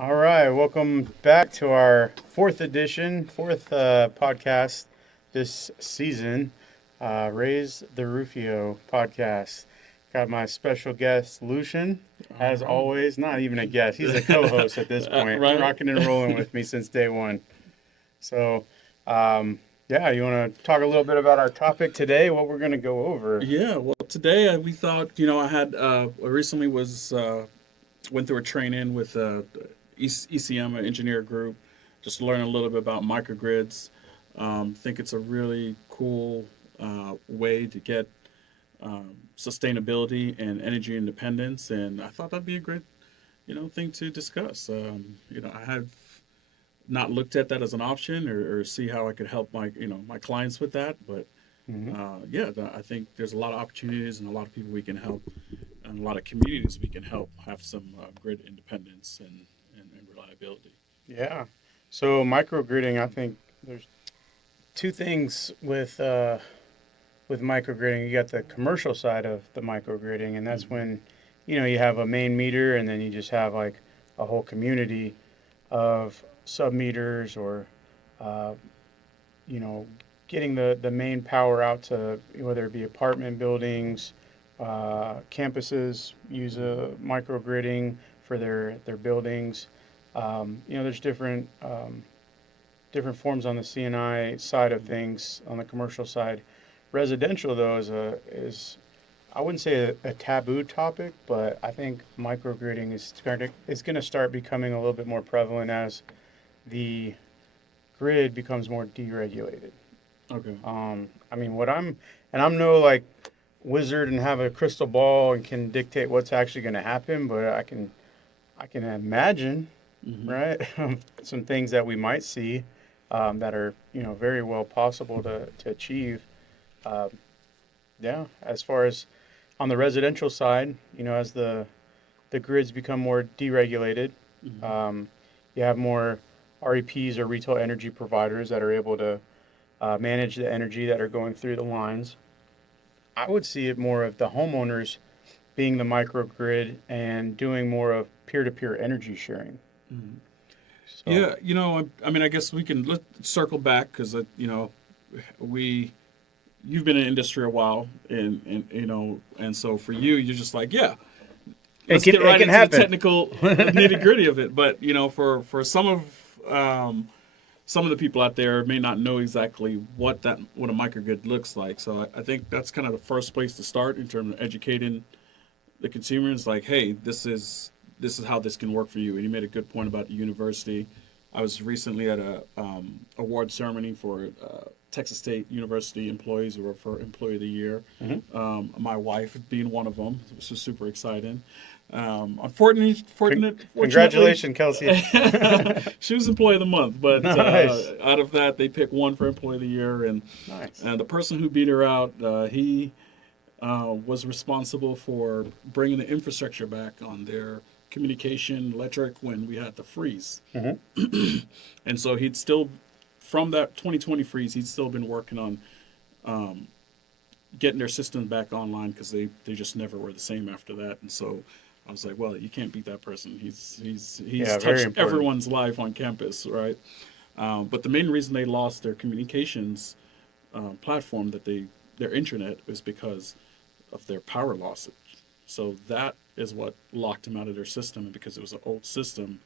All right, welcome back to our fourth podcast this season. Raise the Rufio podcast. Got my special guest Lucian, as All always. Not even a guest; he's a co-host at this right. point, Right. rocking and rolling with me since day one. So, yeah, you want to talk a little bit about our topic today? What we're going to go over? Yeah. Well, today we thought, I had I recently was went through a training with ECM, an engineer group, just to learn a little bit about microgrids. Think it's a really cool way to get sustainability and energy independence, and I thought that'd be a great, thing to discuss. I have not looked at that as an option or see how I could help my clients with that. But Hmm. I think there's a lot of opportunities and a lot of people we can help, and a lot of communities we can help have some grid independence and reliability. Yeah. So microgridding, I think there's two things with microgridding. You got the commercial side of the microgridding, and that's Hmm. when you have a main meter, and then you just have like a whole community of sub meters, or uh, you know getting the main power out to whether it be apartment buildings, campuses use a microgridding for their buildings. There's different forms on the CNI side of things. On the commercial side, residential though is I wouldn't say a taboo topic, but I think microgridding is going to start becoming a little bit more prevalent as the grid becomes more deregulated. Okay. I mean, I'm no like wizard and have a crystal ball and can dictate what's actually going to happen, but I can imagine, Hmm. right? Some things that we might see that are very well possible to achieve. Um, yeah, as far as on the residential side, as the grids become more deregulated, Hmm. um, you have more REPs or retail energy providers that are able to manage the energy that are going through the lines. I would see it more of the homeowners being the microgrid and doing more of peer-to-peer energy sharing. Hmm. So, Yeah. I mean, I guess we can circle back because we you've been in the industry a while, and so for you, you're just like, yeah, let's get it right can into the happen. technical nitty gritty of it. But for some of the people out there may not know exactly what a microgrid looks like. So I think that's kind of the first place to start in terms of educating the consumers. Like, hey, this is how this can work for you. And you made a good point about the university. I was recently at a award ceremony for Texas State University employees who were for Employee of the Year. Mhm. My wife being one of them, which was super exciting. Fortunately, Congratulations, Kelsey. she was Employee of the Month. But Nice. out of that, they picked one for Employee of the Year, Nice. and the person who beat her out, he was responsible for bringing the infrastructure back on their communication electric when we had the freeze. Hmm. And so he'd still, from that 2020 freeze, he'd still been working on getting their systems back online because they just never were the same after that. And so I was like, well, you can't beat that person. He's Yeah, very touched important. everyone's life on campus, right? But the main reason they lost their communications platform, their internet, is because of their power loss. So that is what locked them out of their system, and because it was an old system,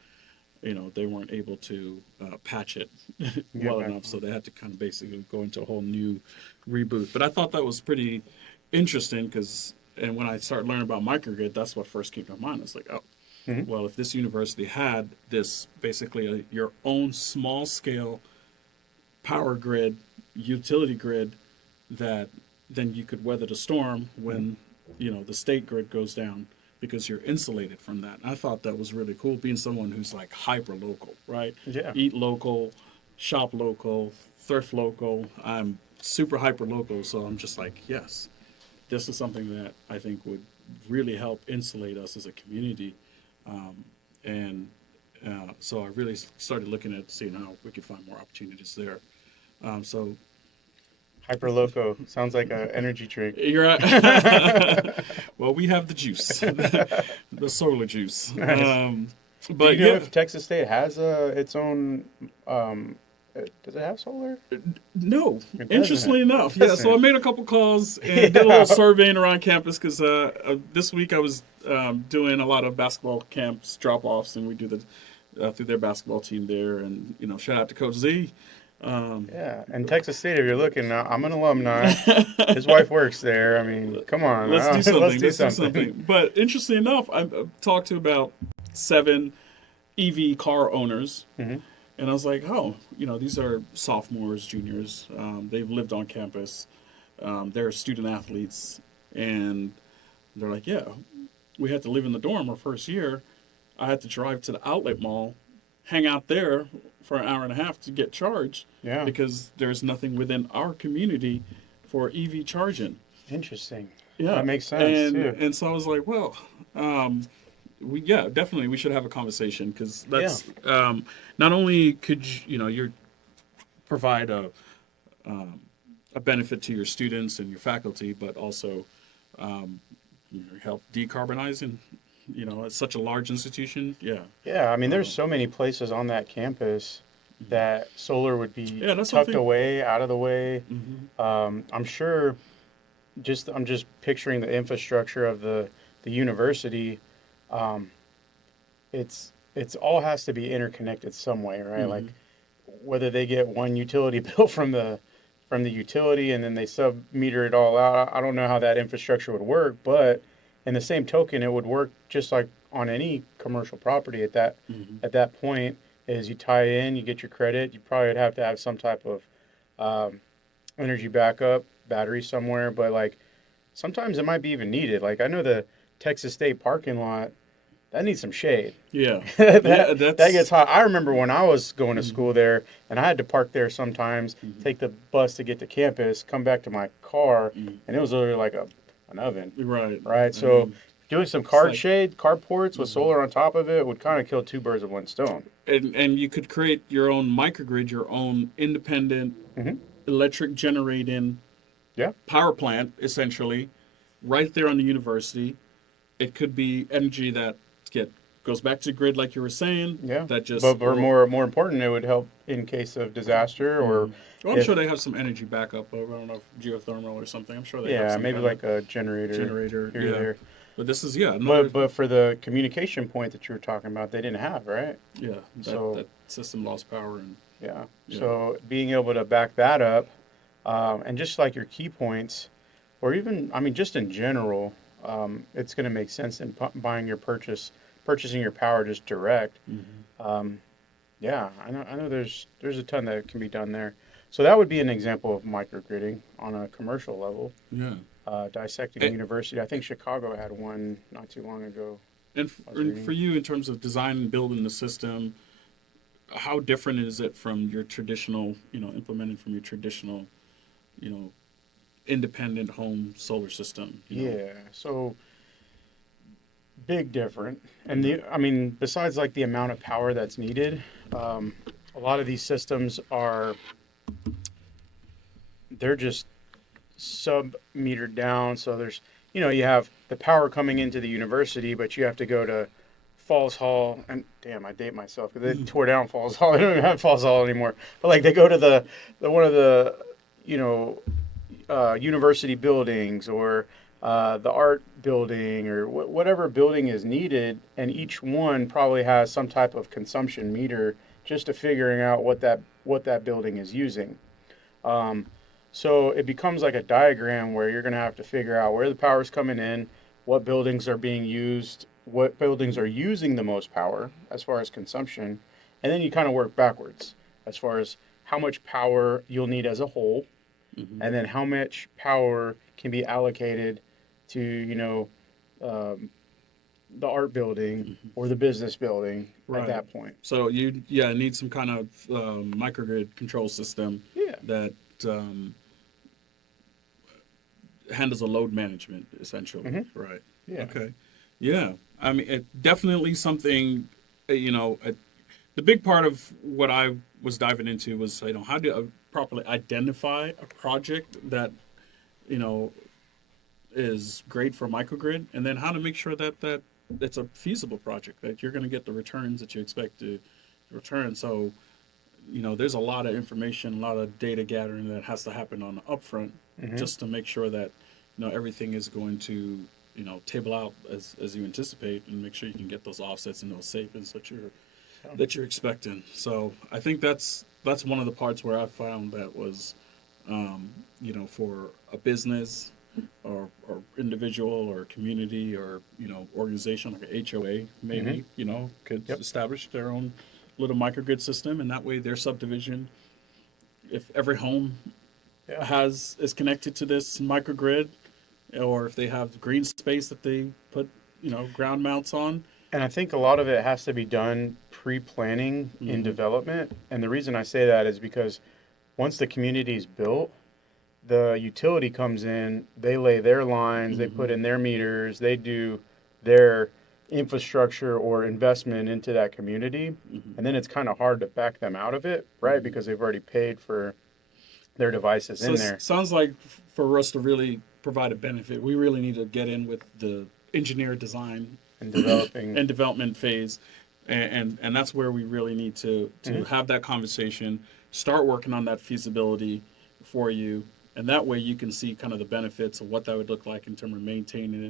they weren't able to patch it Get well back enough. So on. they had to kind of basically go into a whole new reboot. But I thought that was pretty interesting because, and when I started learning about microgrid, that's what first came to mind. It's like, oh, Hmm. well, if this university had this basically your own small scale power grid, utility grid, that then you could weather the storm when the state grid goes down because you're insulated from that. And I thought that was really cool, being someone who's like hyper local, right? Yeah. Eat local, shop local, thrift local. I'm super hyper local, so I'm just like, yes, this is something that I think would really help insulate us as a community. And so I really started looking at seeing how we could find more opportunities there. So Hyper Loco sounds like an energy drink. you're right. Well, we have the juice, the solar juice. Nice. Do But you know yeah, if Texas State has its own? Does it have solar? no. It doesn't. Interestingly It enough, yeah. So I doesn't. made a couple calls and did a little Yeah. surveying around campus because this week I was doing a lot of basketball camps drop offs, and we do the through their basketball team there, and shout out to Coach Z. Um, Yeah. And Texas State, if you're looking, I'm an alumni. His wife works there. I mean, come on, let's do let's something. do Let's do something. something. But interestingly enough, I've talked to about 7 EV car owners. Hmm. And I was like, oh, these are sophomores, juniors. They've lived on campus. They're student athletes. And they're like, yeah, we had to live in the dorm our first year. I had to drive to the outlet mall, hang out there for an hour and a half to get charged Yeah. because there's nothing within our community for EV charging. Interesting. Yeah. That makes sense And, too. and so I was like, well, definitely we should have a conversation because Yeah. that's not only could you provide a benefit to your students and your faculty, but also help decarbonizing. It's such a large institution. Yeah, Yeah. I mean, there's so many places on that campus that solar would be yeah, that's tucked something. away, out of the way. Hmm. I'm sure. I'm just picturing the infrastructure of the university. Um, it's all has to be interconnected some way, right? Like Hmm. whether they get one utility bill from the utility and then they sub meter it all out. I don't know how that infrastructure would work, but in the same token, it would work just like on any commercial property Hmm. at that point. Is you tie in, you get your credit. You probably would have to have some type of um, energy backup battery somewhere, but like sometimes it might be even needed. Like I know the Texas State parking lot that needs some shade. Yeah, that yeah, that gets that's. hot. I remember when I was going to Hmm. school there, and I had to park there sometimes, Hmm. take the bus to get to campus, come back to my car, Hmm. and it was literally like an oven, Right. right? I So mean, doing some it's card like. shade, carports with Mhm. solar on top of it would kind of kill two birds with one stone. And you could create your own microgrid, your own independent Hmm. electric generating Yeah, power plant, essentially, right there on the university. It could be energy that get goes back to the grid, like you were saying. yeah. That just But for or more important, it would help in case of disaster or Mhm. Well, I'm sure if they have some energy backup. I don't know if geothermal or something. I'm sure they have yeah, some maybe kind of like a generator generator. here or Yeah, there. but this is another. But for the communication point that you were talking about, they didn't have, right? Yeah, that So that system lost power and yeah. yeah. So being able to back that up, and just like your key points, or even I mean just in general, it's going to make sense in buying your purchasing your power just direct. Hmm. Um, yeah, I know there's a ton that can be done there. So that would be an example of microgridding on a commercial level. Yeah. Dissecting a university. I think Chicago had one not too long ago. I was And for reading. you, in terms of design and building the system, how different is it from your traditional, implementing from your traditional, you know, independent home solar system? Yeah. So big different. And Yeah. I mean, besides like the amount of power that's needed, um, a lot of these systems they're just sub metered down. So there's, you have the power coming into the university, but you have to go to Falls Hall. And damn, I date myself because they tore down Falls Hall. They don't even have Falls Hall anymore. But like they go to the one of the, you know, university buildings or the art building or whatever building is needed, and each one probably has some type of consumption meter just to figuring out what that building is using. Um, so it becomes like a diagram where you're going to have to figure out where the power is coming in, what buildings are being used, what buildings are using the most power as far as consumption, and then you kind of work backwards as far as how much power you'll need as a whole, Hmm. and then how much power can be allocated to um, the art building or the business building at Right. that point. So you, need some kind of microgrid control system Yeah. that um, handles the load management, essentially. Hmm. Right. Yeah. Okay. Yeah. I mean, it definitely something, the big part of what I was diving into was, how to properly identify a project that, you know, is great for microgrid, and then how to make sure that it's a feasible project that you're going to get the returns that you expect to return. So, there's a lot of information, a lot of data gathering that has to happen on the upfront Hmm. just to make sure that everything is going to table out as you anticipate, and make sure you can get those offsets and those savings that you're expecting. So I think that's one of the parts where I found that was for a business or individual or community or organization like an HOA Hmm. maybe could Yep. establish their own little microgrid system, and that way their subdivision, if every home Yeah. is connected to this microgrid, or if they have green space that they put ground mounts on. And I think a lot of it has to be done pre-planning in Hmm. development. And the reason I say that is because once the community is built, the utility comes in, they lay their lines, they put Hmm. in their meters, they do their infrastructure or investment into that community. Hmm. And then it's kind of hard to back them out of it, right? Hmm. Because they've already paid for their devices So in it there sounds like for us to really provide a benefit, we really need to get in with the engineer design and developing. and development phase, and that's where we really need to Mhm. have that conversation, start working on that feasibility for you, and that way you can see kind of the benefits of what that would look like in terms of maintaining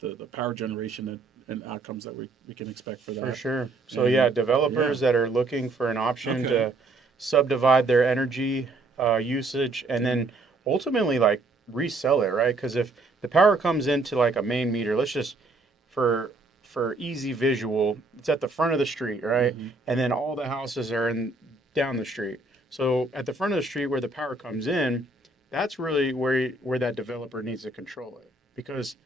it, the power generation and outcomes that we can expect for For that. sure. So yeah, And yeah, developers that are looking for an option okay, to subdivide their energy usage and okay, then ultimately like resell it, right? Because if the power comes into like a main meter, let's just for for easy visual, it's at the front of the street, right? hmm, And then all the houses are in down the street. So at the front of the street where the power comes in, that's really where that developer needs to control it because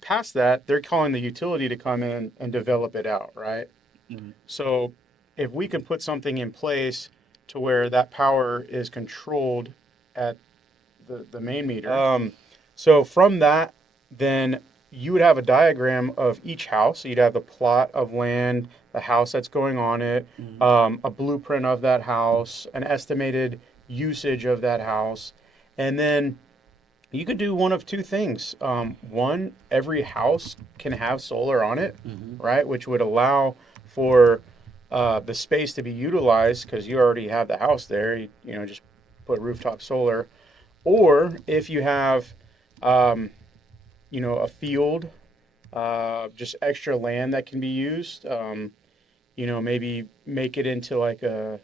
past that, they're calling the utility to come in and develop it out, right? hmm, So if we can put something in place to where that power is controlled at the main meter, so from that, then you would have a diagram of each house. So you'd have the plot of land, the house that's going on it, hmm, a blueprint of that house, an estimated usage of that house, and then you could do one of two things. One, every house can have solar on it, hmm, right? Which would allow for the space to be utilized because you already have the house there. Just put rooftop solar. Or if you have, um, a field, just extra land that can be used, maybe make it into like a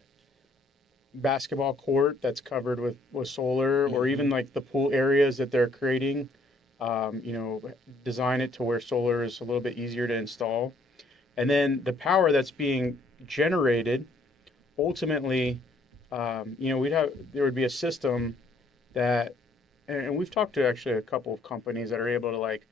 basketball court that's covered with solar, or hmm, even like the pool areas that they're creating, um, you know, design it to where solar is a little bit easier to install. And then the power that's being generated, ultimately, there would be a system that, and we've talked to actually a couple of companies that are able to like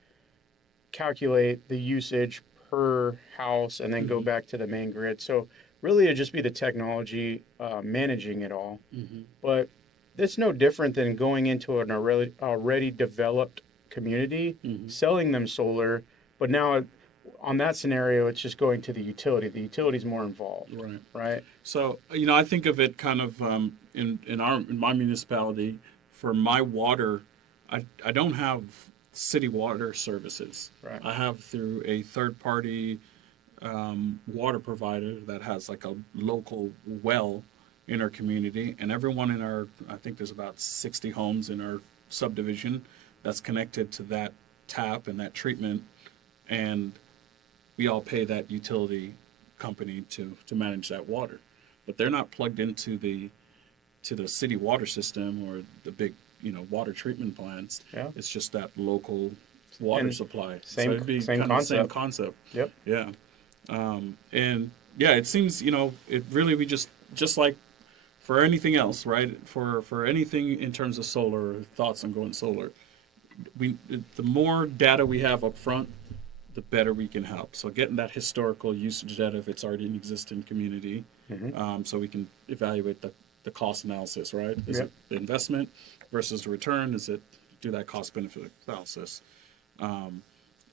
calculate the usage per house and then go hmm, back to the main grid. So really, it'd just be the technology managing it all. hmm, But it's no different than going into an already developed community, hmm. selling them solar. But now, on that scenario, it's just going to the utility. The utility's more involved, Right. right? So I think of it kind of in my municipality for my water. I don't have city water services. Right. I have through a third party water provider that has like a local well in our community, and everyone in our, I think there's about 60 homes in our subdivision that's connected to that tap and that treatment, and we all pay that utility company to manage that water, but they're not plugged into the city water system or the big water treatment plants. Yeah. It's just that local water And supply. So same it'd be same kind of the same concept. concept. Yep. Yeah. And yeah, it seems it really we just like for anything else, right? For anything in terms of solar or thoughts on going solar, we the more data we have up front, the better we can help. So getting that historical usage data if it's already an existing community, Hmm. so we can evaluate the cost analysis, right? Is Yep. it the investment versus the return? Is it do that cost benefit analysis? Um,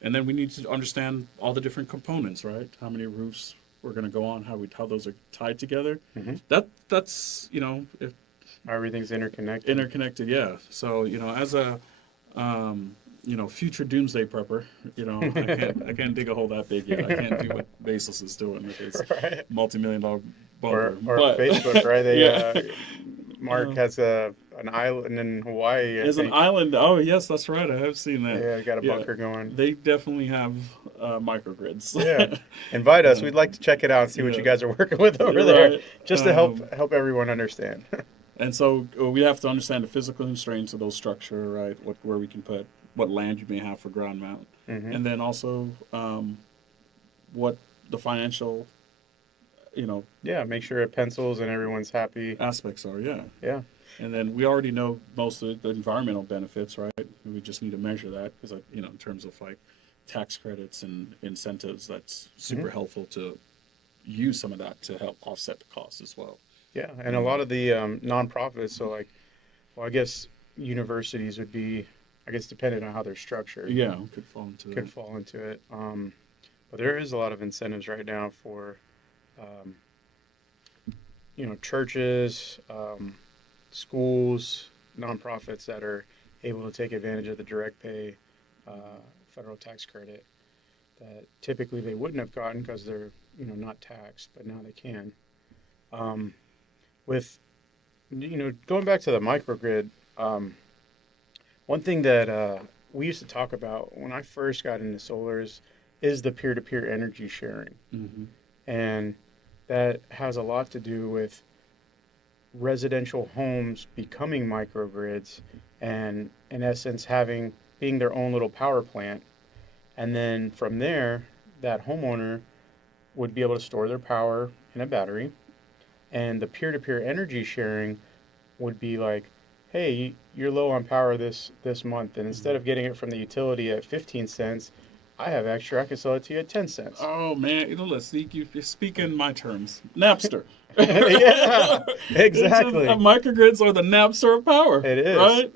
and then we need to understand all the different components, right? How many roofs we're going to go on, how those are tied together. Hmm. That's if Everything's interconnected. interconnected, yeah. So as a future doomsday prepper. I can't dig a hole that big yet. I can't do what Bezos is doing with his Right. multi-million-dollar bunker. Or But Facebook, right? They yeah, Mark has an island in Hawaii, I there's an think. island. Oh yes, that's right. I have seen that. Yeah, got a Yeah, bunker going. they definitely have microgrids. Yeah. Invite us. Uh, We'd like to check it out and see what you yeah, guys are working with over you're there, right. just to help everyone understand. And so we have to understand the physical constraints of those structure, right? Where we can put what land you may have for ground mount, Hmm. and then also what the financial, Yeah, make sure it pencils and everyone's happy. aspects are. Yeah, Yeah. and then we already know most of the environmental benefits, right? We just need to measure that because in terms of like tax credits and incentives, that's super Hmm. helpful to use some of that to help offset the costs as well. Yeah, and a lot of the nonprofits, so like, well, I guess universities would be, I guess, depending on how they're structured, Yeah, could fall into could that. fall into it. But there is a lot of incentives right now for, um, churches, schools, nonprofits that are able to take advantage of the direct pay federal tax credit that typically they wouldn't have gotten because they're, not taxed, but now they can. Um, with, going back to the microgrid, one thing that we used to talk about when I first got into solar is the peer-to-peer energy sharing. Hmm. And that has a lot to do with residential homes becoming microgrids and in essence being their own little power plant. And then from there, that homeowner would be able to store their power in a battery. And the peer-to-peer energy sharing would be like, hey, you're low on power this month, and instead of getting it from the utility at 15 cents, I have extra. I can sell it to you at 10 cents. Oh man, let's see. You're speaking my terms. Napster. Yeah, exactly. Microgrids are the Napster of power, It is. right?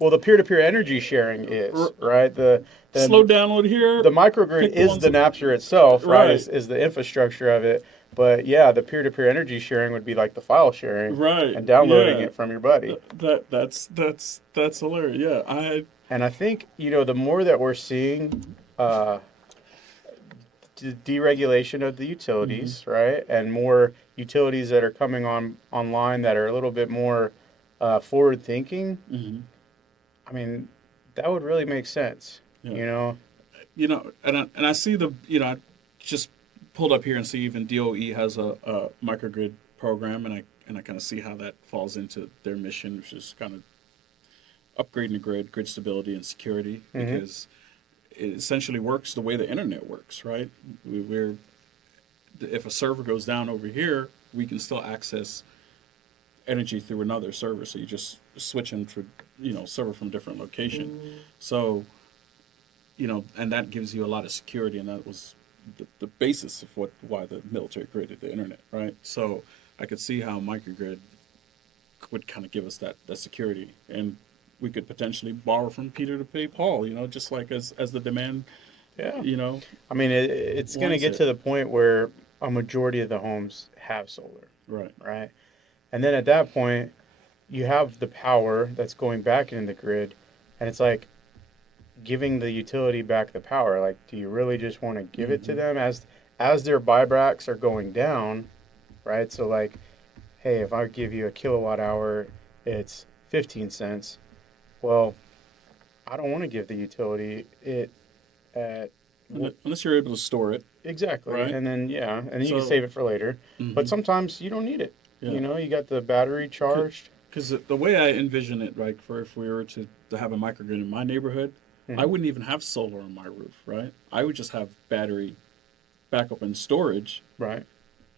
Well, the peer-to-peer energy sharing is R- right. slow The download here. the microgrid Pick the is ones the that, Napster itself, right? right, Is the infrastructure of it. But yeah, the peer-to-peer energy sharing would be like the file sharing right. and downloading Yeah, it from your buddy. that's hilarious. Yeah, And I think, the more that we're seeing deregulation of the mhm. utilities, right? And more utilities that are coming online that are a little bit more forward thinking. Mhm. I mean, that would really make sense, Yeah. you know? And I see I just pulled up here and see even DOE has a microgrid program, and I kind of see how that falls into their mission, which is kind of upgrading the grid stability and security, Hmm. because it essentially works the way the internet works, right? We're if a server goes down over here, we can still access energy through another server. So you just switch them to server from a different location. So and that gives you a lot of security, and that was the basis of why the military created the internet, right? So I could see how microgrid would kind of give us that security, and we could potentially borrow from Peter to pay Paul, just like as the demand, Yeah. you know, I mean, it's going to wants get it. to the point where a majority of the homes have solar, Right. right? And then at that point, you have the power that's going back into the grid, and it's like giving the utility back the power. Like, do you really just want to give it to Hmm. them as their buybacks are going down, right? So like, hey, if I give you a kilowatt hour, it's 15 cents. Well, I don't want to give the utility it at well, Unless you're able to store it, exactly, right? and then yeah, and then you can So, save it for later. But hmm sometimes you don't need it. yeah, You got the battery charged. because the way I envision it, like for if we were to have a microgrid in my neighborhood, I Hmm. wouldn't even have solar on my roof, right? I would just have battery backup and storage. Right,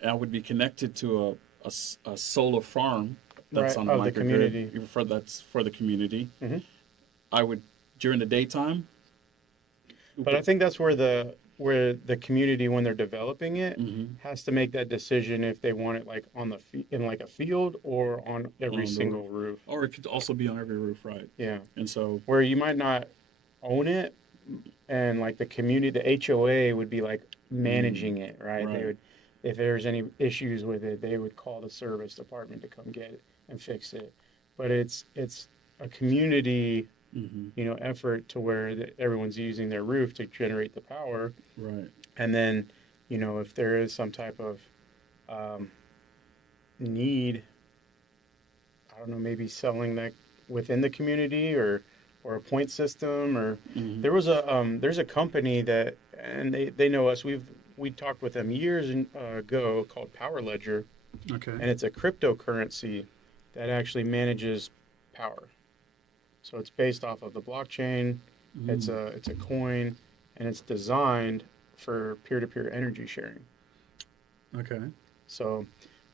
I would be connected to a solar farm that's right, on a of the microgrid community. that's for the community. Hmm. I would during the daytime. But I think that's where the community, when they're developing it, Mm-hmm. has to make that decision if they want it like in like a field or on every On the roof, single roof. or it could also be on every roof, right? Yeah, And so, where you might not own it, and like the community, the HOA would be like mm, managing it, right? They right, would, if there's any issues with it, they would call the service department to come get it and fix it. But it's a community. effort to where everyone's using their roof to generate the power. Right. And then, if there is some type of um, need, I don't know, maybe selling that within the community or a point system or there's a company that and they know us. We talked with them years ago called Power Ledger, Okay. and it's a cryptocurrency that actually manages power. So it's based off of the blockchain. It's a coin, and it's designed for peer-to-peer energy sharing. Okay. So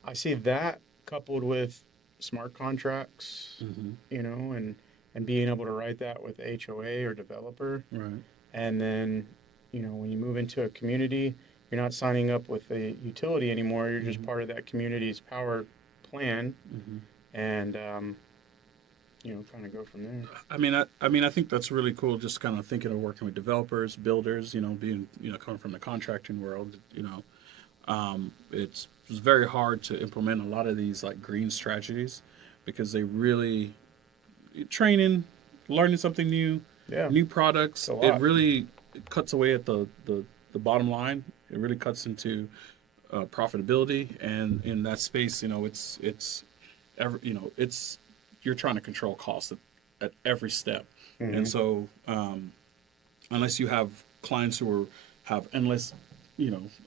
I see that coupled with smart contracts, and being able to write that with HOA or developer. Right. And then, when you move into a community, you're not signing up with a utility anymore. You're just part of that community's power plan, and kind of go from there. I think that's really cool. Just kind of thinking of working with developers, builders. Being coming from the contracting world. It's very hard to implement a lot of these like green strategies because they really training, learning something new, Yeah, new products. it's a It lot. really cuts away at the bottom line. It really cuts into profitability, and in that space, it's you're trying to control costs at every step, and so unless you have clients who have endless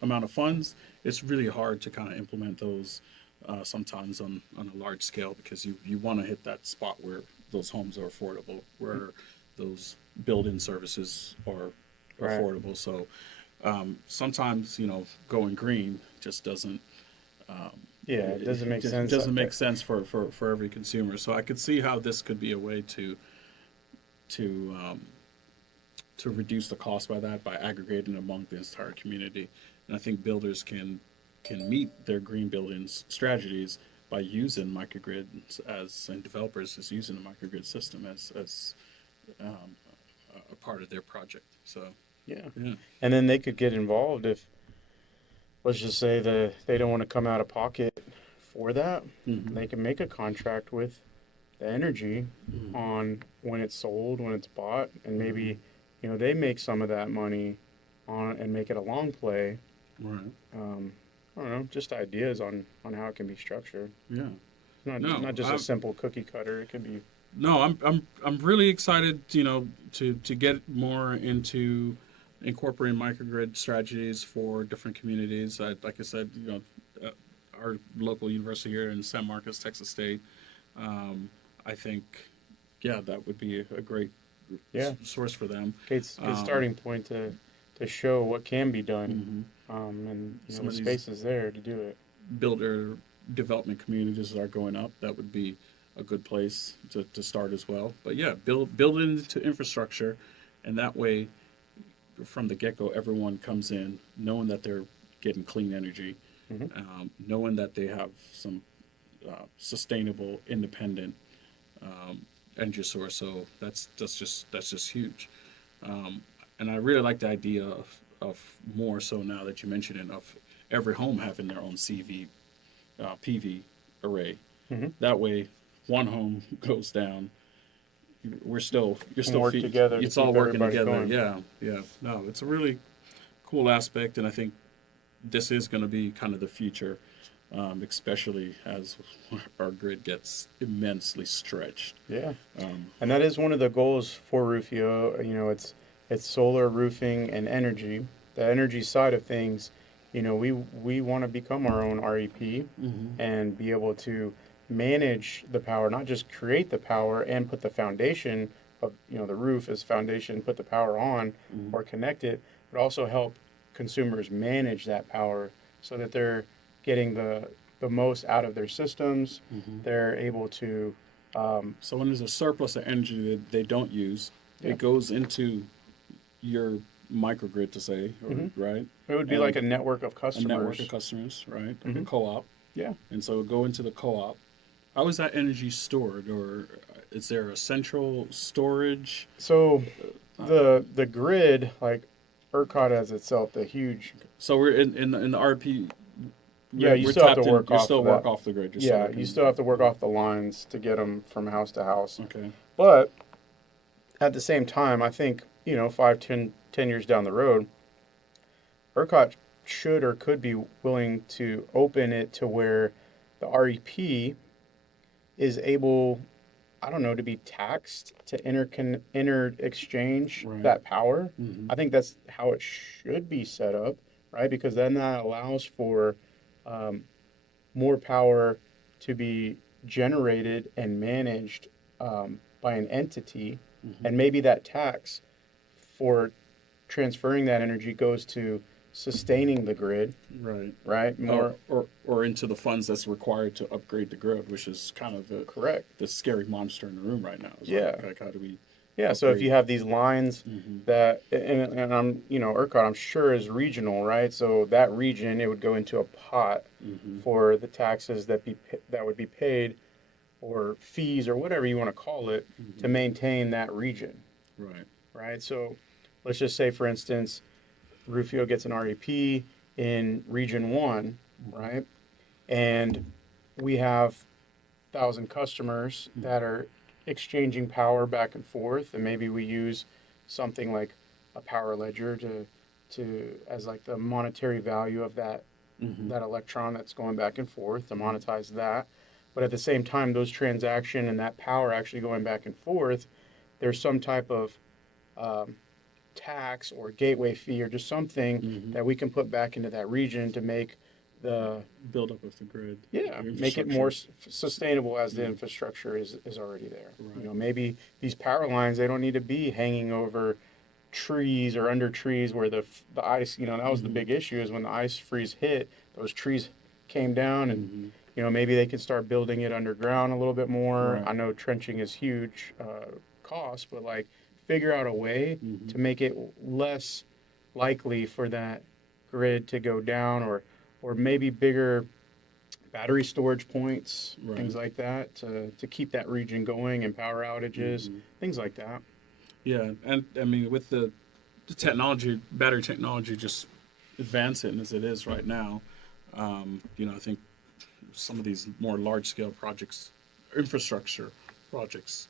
amount of funds, it's really hard to kind of implement those sometimes on a large scale because you want to hit that spot where those homes are affordable, where those built-in services are Right. affordable. So sometimes going green just doesn't Yeah, it doesn't make just sense. doesn't make sense for every consumer. So I could see how this could be a way to reduce the cost by that by aggregating among the entire community. And I think builders can meet their green buildings strategies by using microgrids and developers is using the microgrid system as a part of their project. So Yeah. yeah, And then they could get involved if, let's just say, they don't want to come out of pocket for that. They can make a contract with the energy on when it's sold, when it's bought, and maybe, they make some of that money on and make it a long play. right, I don't know, just ideas on how it can be structured. yeah. Not just a I've- simple cookie cutter. It could be. No, I'm really excited, to get more into incorporating microgrid strategies for different communities. Like I said, our local university here in San Marcos, Texas State. I think, yeah, that would be a great Yeah. source for them. Good starting point to show what can be done, Mhm. and Some the of these- space is there to do it. Builder development communities are going up. That would be a good place to start as well. But yeah, build into infrastructure, and that way, from the get go, everyone comes in knowing that they're getting clean energy, knowing that they have some sustainable, independent energy source. So that's just huge. And I really like the idea of more so now that you mention it, of every home having their own PV array. That way, one home goes down, you're still work together to It's all keep working everybody together. going. Yeah. No, it's a really cool aspect, and I think this is going to be kind of the future, especially as our grid gets immensely stretched. Yeah, and that is one of the goals for Roofio. It's solar roofing and energy. The energy side of things, we want to become our own REP and be able to manage the power, not just create the power and put the foundation of the roof as foundation, put the power on or connect it, but also help consumers manage that power so that they're getting the most out of their systems. They're able to So when there's a surplus of energy that they don't use, Yeah. it goes into your microgrid, to say, right? it would be And like a network of A customers. network of customers, right? Like a co-op. Yeah. And so go into the co-op. How is that energy stored, or is there a central storage? So the grid, like ERCOT has itself, the huge. So we're in the RP. Yeah, you we're still have to tapped in- work you off still of work that. off the grid. Yeah, you still have to work off the lines to get them from house to house. Okay. But at the same time, I think, 5, 10 years down the road, ERCOT should or could be willing to open it to where the REP is able, I don't know, to be taxed to exchange Right. that power. Hmm. I think that's how it should be set up, right? Because then that allows for um, more power to be generated and managed by an entity, Hmm. and maybe that tax for transferring that energy goes to sustaining the grid, Right. right? More Or into the funds that's required to upgrade the grid, which is kind of correct. the scary monster in the room right now. It's Yeah. like how do we Yeah, so if you upgrade? have these lines Hmm. that, and I'm, ERCOT, I'm sure is regional, right? So that region, it would go into a pot Hmm. for the taxes that would be paid, or fees, or whatever you want to call it, to Hmm. maintain that region, Right. right? So let's just say, for instance, Roofio gets an REP in Region One, Hmm. right? And we have 1,000 customers that are exchanging power back and forth, and maybe we use something like a power ledger to as like the monetary value of Hmm. that electron that's going back and forth to monetize that. But at the same time, those transaction and that power actually going back and forth, there's some type of um, tax or gateway fee or just something Hmm. that we can put back into that region to make the Build up of the grid, yeah, the make it more infrastructure. sustainable as the Yeah. infrastructure is already there. Right. Maybe these power lines, they don't need to be hanging over trees or under trees where the ice, that was the Hmm. big issue, is when the ice freeze hit, those trees came down, and Hmm. maybe they could start building it underground a little bit more. Right. I know trenching is huge cost, but like figure out a way Hmm. to make it less likely for that grid to go down, or maybe bigger battery storage points, things Right. like that, to keep that region going, and power outages, Hmm. things like that. Yeah, and I mean with the technology, battery technology, just advancing as it is right now. I think some of these more large scale projects, infrastructure projects,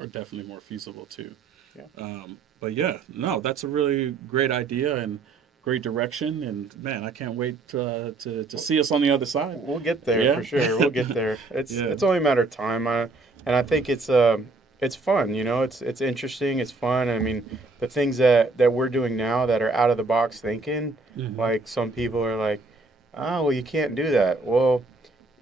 are definitely more feasible too. Yeah, But yeah, no, that's a really great idea and great direction. And man, I can't wait to see us on the other side. we'll get there for Yeah, sure. We'll get there. It's yeah. it's only a matter of time, and I think it's fun. It's interesting. It's fun. I mean, the things that we're doing now that are out of the box thinking, Hmm. like some people are like, oh well, you can't do that. Well,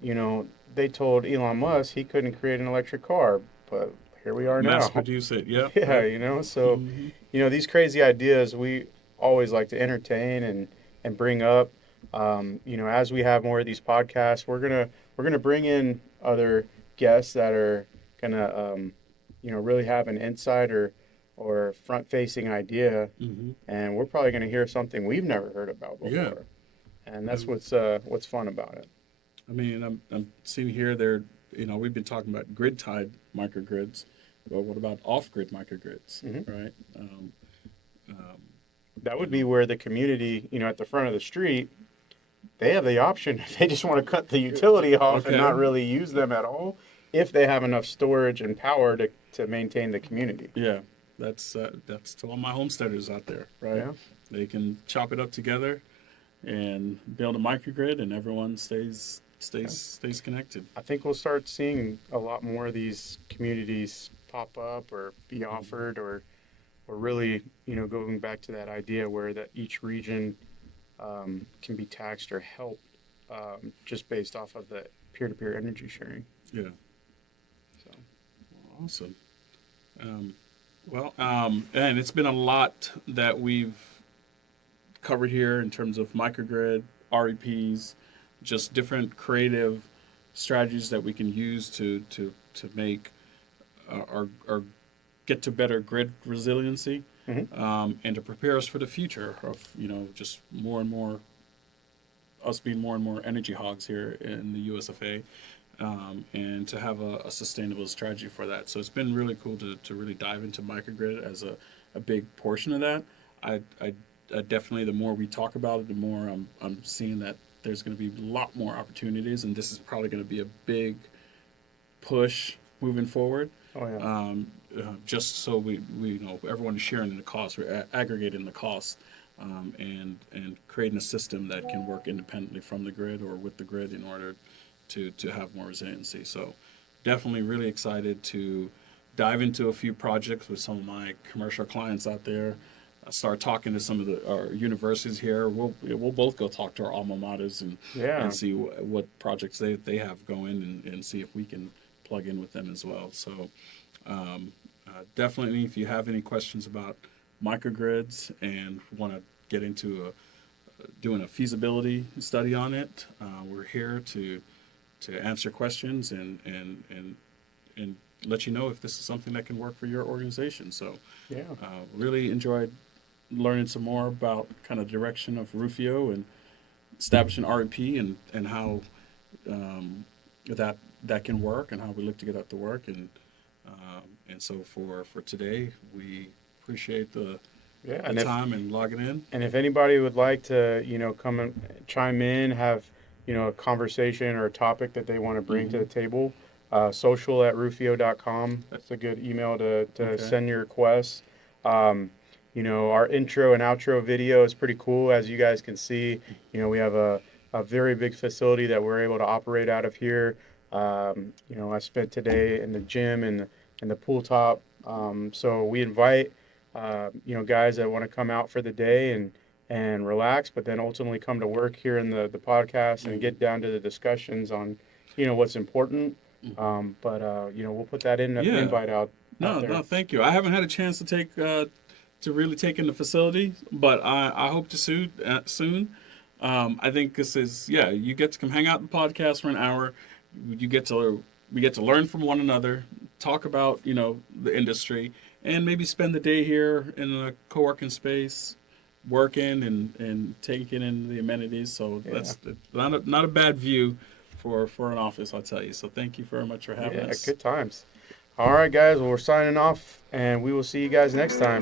you know, they told Elon Musk he couldn't create an electric car, but here we are Mass now. produce it. Yeah, Yeah, right. so Hmm. these crazy ideas we always like to entertain and bring up. As we have more of these podcasts, we're gonna bring in other guests that are gonna really have an insight or front facing idea, Hmm. and we're probably gonna hear something we've never heard about Yeah. before, and that's Um, what's fun about it. I mean, I'm seeing here there. We've been talking about grid tied microgrids, but what about off grid microgrids, Hmm. right? Um, That you would be know, where the community, at the front of the street, they have the option if they just want to cut the utility off and okay, not really use them at all, if they have enough storage and power to maintain the community. yeah, that's to all my homesteaders out there, right? Yeah, They can chop it up together and build a microgrid, and everyone yeah. stays connected. I think we'll start seeing a lot more of these communities pop up or be offered, or really, going back to that idea where that each region can be taxed or helped just based off of the peer-to-peer energy sharing. Yeah, So, awesome. Um, and it's been a lot that we've covered here in terms of microgrid, REPs, just different creative strategies that we can use to make our get to better grid resiliency, mhm. and to prepare us for the future of just more and more us being more and more energy hogs here in the USFA, and to have a sustainable strategy for that. So it's been really cool to really dive into microgrid as a big portion of that. I definitely, the more we talk about it, the more I'm seeing that there's going to be a lot more opportunities, and this is probably going to be a big push moving forward. Oh yeah. Just so we everyone is sharing in the cost, we're aggregating the cost, and creating a system that can work independently from the grid or with the grid in order to have more resiliency. So definitely really excited to dive into a few projects with some of my commercial clients out there. Start talking to some of our universities here. We'll both go talk to our alma maters Yeah. and see what projects they have going, and see if we can plug in with them as well. So definitely, if you have any questions about microgrids and want to get into doing a feasibility study on it, we're here to answer questions and let you know if this is something that can work for your organization. So Yeah. really enjoyed learning some more about kind of direction of Roofio and establishing REP and how that can work and how we look to get that to work. And so for today, we appreciate the Yeah. And time and logging in. if anybody would like to, come and chime in, have, a conversation or a topic that they want to bring to the table, social@roofio.com. That's a good email to Okay. send your requests. Our intro and outro video is pretty cool. As you guys can see, we have a very big facility that we're able to operate out of here. I spent today in the gym and the pool top. So we invite, guys that want to come out for the day and relax, but then ultimately come to work here in the podcast and get down to the discussions on, what's important. We'll put that in the Yeah. invite out No, there. no, thank you. I haven't had a chance to take to really take in the facility, but I hope to soon. I think this is you get to come hang out in the podcast for an hour. We get to learn from one another, talk about the industry, and maybe spend the day here in a co-working space, working and taking in the amenities. So that's not a bad view for an office, I'll tell you. So thank you very much for having us. Good times. All right, guys. Well, we're signing off, and we will see you guys next time.